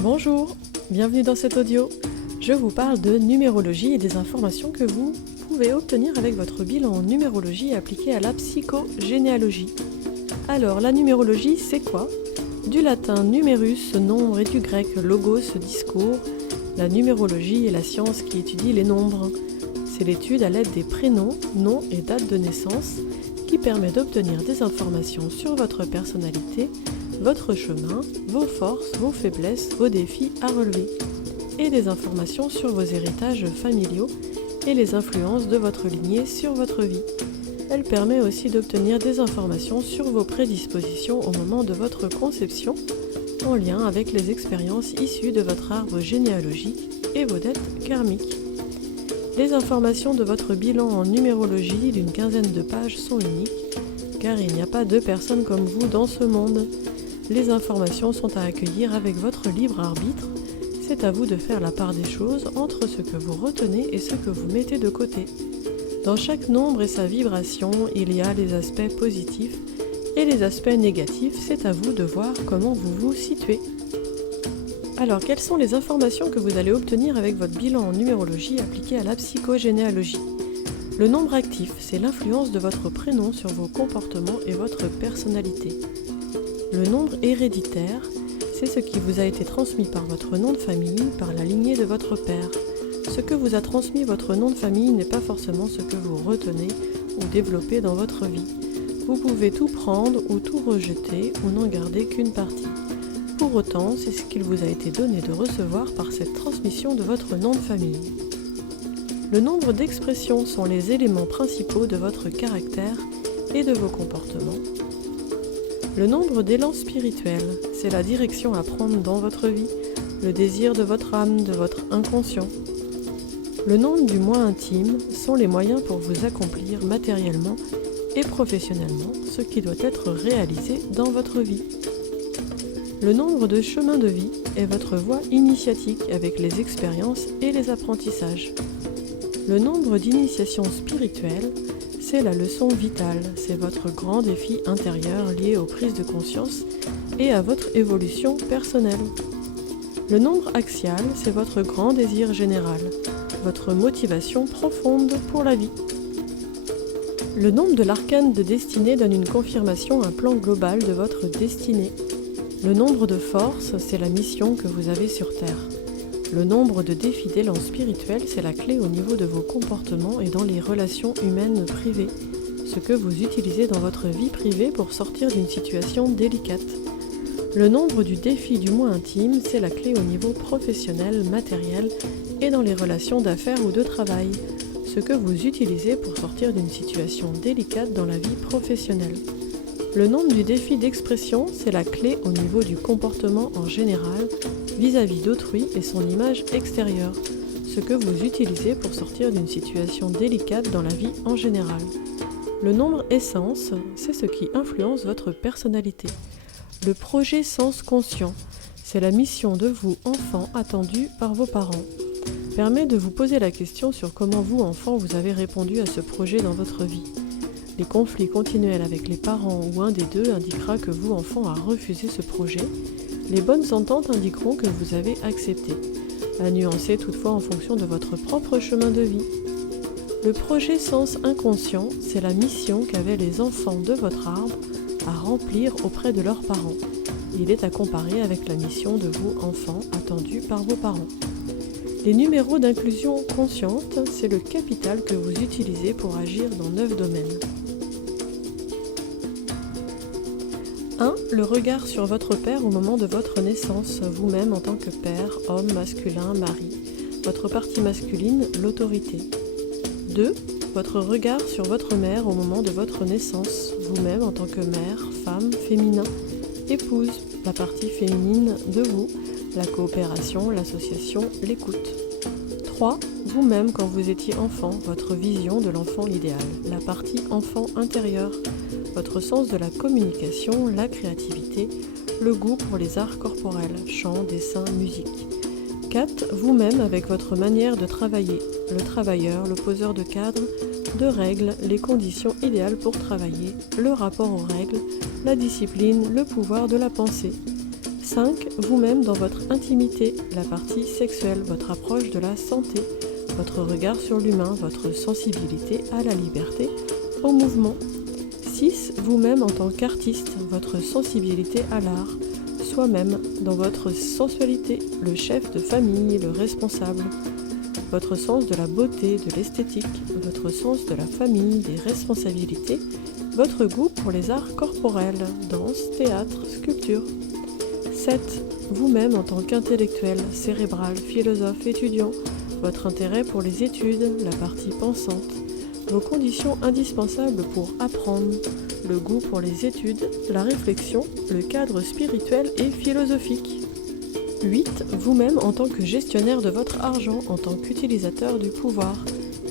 Bonjour, bienvenue dans cet audio. Je vous parle de numérologie et des informations que vous pouvez obtenir avec votre bilan en numérologie appliqué à la psychogénéalogie. Alors, la numérologie, c'est quoi ? Du latin numerus, nombre, et du grec logos, discours. La numérologie est la science qui étudie les nombres. C'est l'étude à l'aide des prénoms, noms et dates de naissance qui permet d'obtenir des informations sur votre personnalité, votre chemin, vos forces, vos faiblesses, vos défis à relever, et des informations sur vos héritages familiaux et les influences de votre lignée sur votre vie. Elle permet aussi d'obtenir des informations sur vos prédispositions au moment de votre conception, en lien avec les expériences issues de votre arbre généalogique et vos dettes karmiques. Les informations de votre bilan en numérologie d'une 15aine de pages sont uniques, car il n'y a pas deux personnes comme vous dans ce monde. Les informations sont à accueillir avec votre libre arbitre. C'est à vous de faire la part des choses entre ce que vous retenez et ce que vous mettez de côté. Dans chaque nombre et sa vibration, il y a les aspects positifs et les aspects négatifs. C'est à vous de voir comment vous vous situez. Alors, quelles sont les informations que vous allez obtenir avec votre bilan en numérologie appliqué à la psychogénéalogie ? Le nombre actif, c'est l'influence de votre prénom sur vos comportements et votre personnalité. Le nombre héréditaire, c'est ce qui vous a été transmis par votre nom de famille, par la lignée de votre père. Ce que vous a transmis votre nom de famille n'est pas forcément ce que vous retenez ou développez dans votre vie. Vous pouvez tout prendre ou tout rejeter ou n'en garder qu'une partie. Pour autant, c'est ce qu'il vous a été donné de recevoir par cette transmission de votre nom de famille. Le nombre d'expressions sont les éléments principaux de votre caractère et de vos comportements. Le nombre d'élans spirituels, c'est la direction à prendre dans votre vie, le désir de votre âme, de votre inconscient. Le nombre du moi intime sont les moyens pour vous accomplir matériellement et professionnellement ce qui doit être réalisé dans votre vie. Le nombre de chemins de vie est votre voie initiatique avec les expériences et les apprentissages. Le nombre d'initiations spirituelles, c'est la leçon vitale, c'est votre grand défi intérieur lié aux prises de conscience et à votre évolution personnelle. Le nombre axial, c'est votre grand désir général, votre motivation profonde pour la vie. Le nombre de l'arcane de destinée donne une confirmation, un plan global de votre destinée. Le nombre de force, c'est la mission que vous avez sur Terre. Le nombre de défis d'élan spirituel, c'est la clé au niveau de vos comportements et dans les relations humaines privées, ce que vous utilisez dans votre vie privée pour sortir d'une situation délicate. Le nombre du défi du moi intime, c'est la clé au niveau professionnel, matériel et dans les relations d'affaires ou de travail, ce que vous utilisez pour sortir d'une situation délicate dans la vie professionnelle. Le nombre du défi d'expression, c'est la clé au niveau du comportement en général, vis-à-vis d'autrui et son image extérieure, ce que vous utilisez pour sortir d'une situation délicate dans la vie en général. Le nombre essence, c'est ce qui influence votre personnalité. Le projet sens conscient, c'est la mission de vous, enfant, attendue par vos parents. Permet de vous poser la question sur comment vous, enfant, vous avez répondu à ce projet dans votre vie. Les conflits continuels avec les parents ou un des deux indiquera que vous, enfant, a refusé ce projet. Les bonnes ententes indiqueront que vous avez accepté. À nuancer toutefois en fonction de votre propre chemin de vie. Le projet sens inconscient, c'est la mission qu'avaient les enfants de votre arbre à remplir auprès de leurs parents. Il est à comparer avec la mission de vous, enfant, attendue par vos parents. Les numéros d'inclusion consciente, c'est le capital que vous utilisez pour agir dans 9 domaines. 1. Le regard sur votre père au moment de votre naissance, vous-même en tant que père, homme, masculin, mari. Votre partie masculine, l'autorité. 2. Votre regard sur votre mère au moment de votre naissance, vous-même en tant que mère, femme, féminin. Épouse, la partie féminine de vous, la coopération, l'association, l'écoute. 3. Vous-même quand vous étiez enfant, votre vision de l'enfant idéal, la partie enfant intérieur. Votre sens de la communication, la créativité, le goût pour les arts corporels, chant, dessin, musique. 4. Vous-même avec votre manière de travailler, le travailleur, le poseur de cadre, de règles, les conditions idéales pour travailler, le rapport aux règles, la discipline, le pouvoir de la pensée. 5. Vous-même dans votre intimité, la partie sexuelle, votre approche de la santé, votre regard sur l'humain, votre sensibilité à la liberté, au mouvement. 6. Vous-même en tant qu'artiste, votre sensibilité à l'art, soi-même dans votre sensualité, le chef de famille, le responsable, votre sens de la beauté, de l'esthétique, votre sens de la famille, des responsabilités, votre goût pour les arts corporels, danse, théâtre, sculpture. 7. Vous-même en tant qu'intellectuel, cérébral, philosophe, étudiant, votre intérêt pour les études, la partie pensante, vos conditions indispensables pour apprendre, le goût pour les études, la réflexion, le cadre spirituel et philosophique. 8. Vous-même en tant que gestionnaire de votre argent, en tant qu'utilisateur du pouvoir,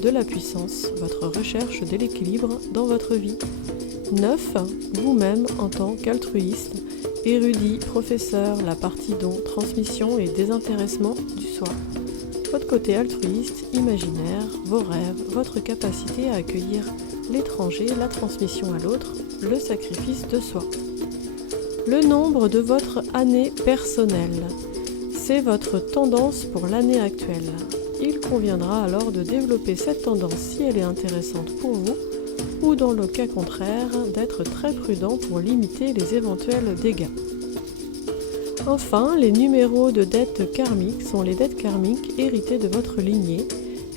de la puissance, votre recherche de l'équilibre dans votre vie. 9. Vous-même en tant qu'altruiste, érudit, professeur, la partie don, transmission et désintéressement du soi. Votre côté altruiste, imaginaire, vos rêves, votre capacité à accueillir l'étranger, la transmission à l'autre, le sacrifice de soi. Le nombre de votre année personnelle, c'est votre tendance pour l'année actuelle. Il conviendra alors de développer cette tendance si elle est intéressante pour vous, ou dans le cas contraire, d'être très prudent pour limiter les éventuels dégâts. Enfin, les numéros de dettes karmiques sont les dettes karmiques héritées de votre lignée,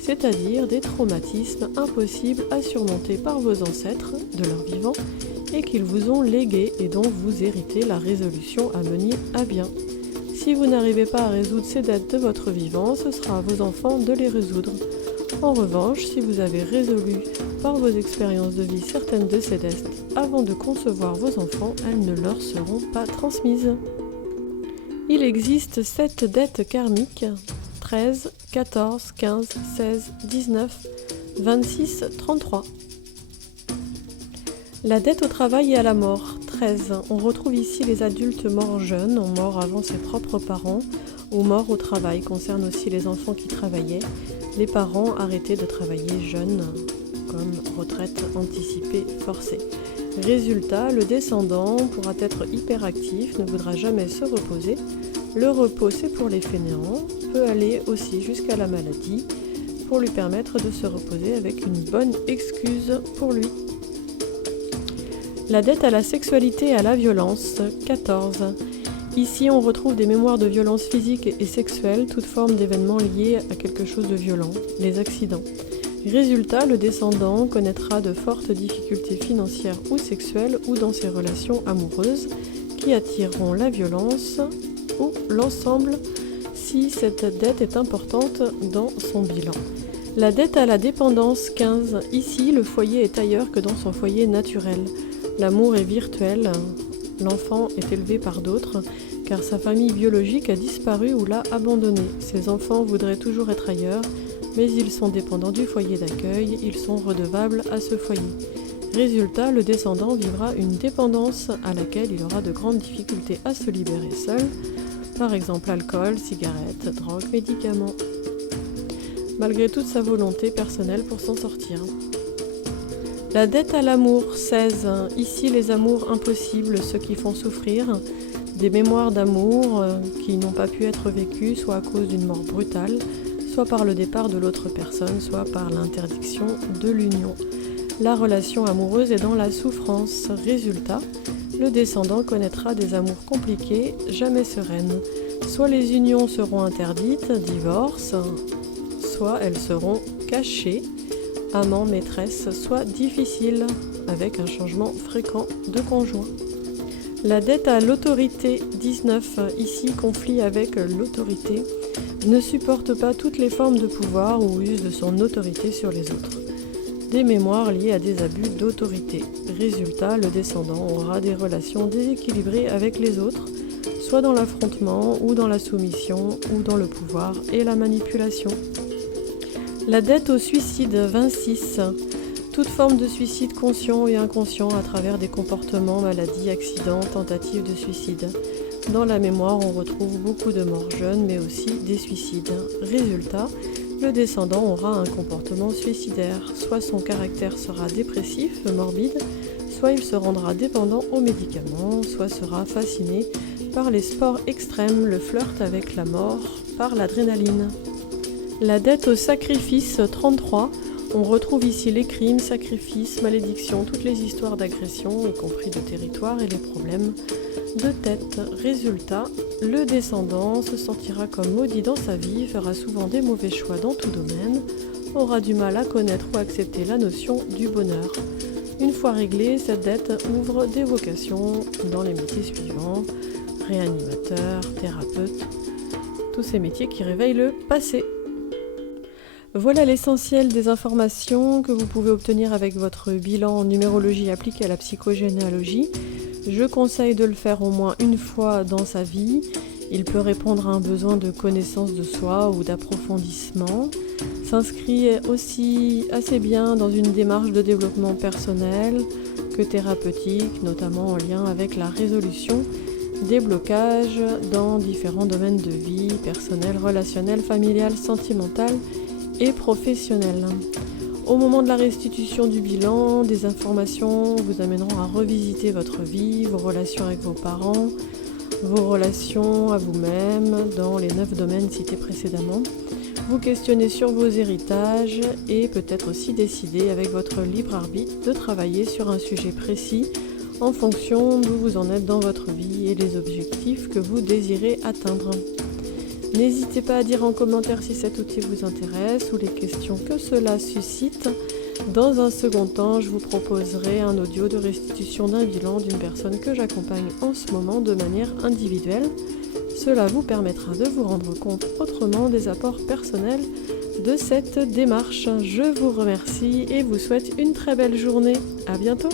c'est-à-dire des traumatismes impossibles à surmonter par vos ancêtres de leur vivant et qu'ils vous ont légués et dont vous héritez la résolution à mener à bien. Si vous n'arrivez pas à résoudre ces dettes de votre vivant, ce sera à vos enfants de les résoudre. En revanche, si vous avez résolu par vos expériences de vie certaines de ces dettes avant de concevoir vos enfants, elles ne leur seront pas transmises. Il existe 7 dettes karmiques, 13, 14, 15, 16, 19, 26, 33. La dette au travail et à la mort, 13. On retrouve ici les adultes morts jeunes, ou morts avant ses propres parents, ou morts au travail, concerne aussi les enfants qui travaillaient, les parents arrêtés de travailler jeunes, comme retraite anticipée forcée. Résultat, le descendant pourra être hyperactif, ne voudra jamais se reposer. Le repos, c'est pour les fainéants, peut aller aussi jusqu'à la maladie, pour lui permettre de se reposer avec une bonne excuse pour lui. La dette à la sexualité et à la violence, 14. Ici, on retrouve des mémoires de violence physique et sexuelle, toute forme d'événements liés à quelque chose de violent, les accidents. Résultat, le descendant connaîtra de fortes difficultés financières ou sexuelles ou dans ses relations amoureuses qui attireront la violence ou l'ensemble si cette dette est importante dans son bilan. La dette à la dépendance, 15. Ici, le foyer est ailleurs que dans son foyer naturel. L'amour est virtuel, l'enfant est élevé par d'autres, car sa famille biologique a disparu ou l'a abandonné. Ses enfants voudraient toujours être ailleurs, mais ils sont dépendants du foyer d'accueil, ils sont redevables à ce foyer. Résultat, le descendant vivra une dépendance à laquelle il aura de grandes difficultés à se libérer seul, par exemple alcool, cigarettes, drogue, médicaments, malgré toute sa volonté personnelle pour s'en sortir. La dette à l'amour, 16. Ici, les amours impossibles, ceux qui font souffrir, des mémoires d'amour qui n'ont pas pu être vécues, soit à cause d'une mort brutale, soit par le départ de l'autre personne, soit par l'interdiction de l'union. La relation amoureuse est dans la souffrance. Résultat, le descendant connaîtra des amours compliqués, jamais sereines. Soit les unions seront interdites, divorce, soit elles seront cachées, amant, maîtresse, soit difficiles, avec un changement fréquent de conjoint. La dette à l'autorité, 19. Ici, conflit avec l'autorité, ne supporte pas toutes les formes de pouvoir ou use de son autorité sur les autres. Des mémoires liées à des abus d'autorité. Résultat, le descendant aura des relations déséquilibrées avec les autres, soit dans l'affrontement ou dans la soumission ou dans le pouvoir et la manipulation. La dette au suicide, 26. Toute forme de suicide conscient et inconscient à travers des comportements, maladies, accidents, tentatives de suicide. Dans la mémoire, on retrouve beaucoup de morts jeunes, mais aussi des suicides. Résultat, le descendant aura un comportement suicidaire. Soit son caractère sera dépressif, morbide, soit il se rendra dépendant aux médicaments, soit sera fasciné par les sports extrêmes, le flirt avec la mort, par l'adrénaline. La dette au sacrifice 33, on retrouve ici les crimes, sacrifices, malédictions, toutes les histoires d'agression, y compris de territoire et les problèmes de tête. Résultat, le descendant se sentira comme maudit dans sa vie, fera souvent des mauvais choix dans tout domaine, aura du mal à connaître ou accepter la notion du bonheur. Une fois réglée, cette dette ouvre des vocations dans les métiers suivants, réanimateur, thérapeute, tous ces métiers qui réveillent le passé. Voilà l'essentiel des informations que vous pouvez obtenir avec votre bilan en numérologie appliqué à la psychogénéalogie. Je conseille de le faire au moins une fois dans sa vie. Il peut répondre à un besoin de connaissance de soi ou d'approfondissement. S'inscrit aussi assez bien dans une démarche de développement personnel que thérapeutique, notamment en lien avec la résolution des blocages dans différents domaines de vie, personnel, relationnel, familial, sentimental et professionnel. Au moment de la restitution du bilan, des informations vous amèneront à revisiter votre vie, vos relations avec vos parents, vos relations à vous-même dans les 9 domaines cités précédemment. Vous questionner sur vos héritages et peut-être aussi décider avec votre libre arbitre de travailler sur un sujet précis en fonction d'où vous en êtes dans votre vie et les objectifs que vous désirez atteindre. N'hésitez pas à dire en commentaire si cet outil vous intéresse ou les questions que cela suscite. Dans un second temps, je vous proposerai un audio de restitution d'un bilan d'une personne que j'accompagne en ce moment de manière individuelle. Cela vous permettra de vous rendre compte autrement des apports personnels de cette démarche. Je vous remercie et vous souhaite une très belle journée. À bientôt.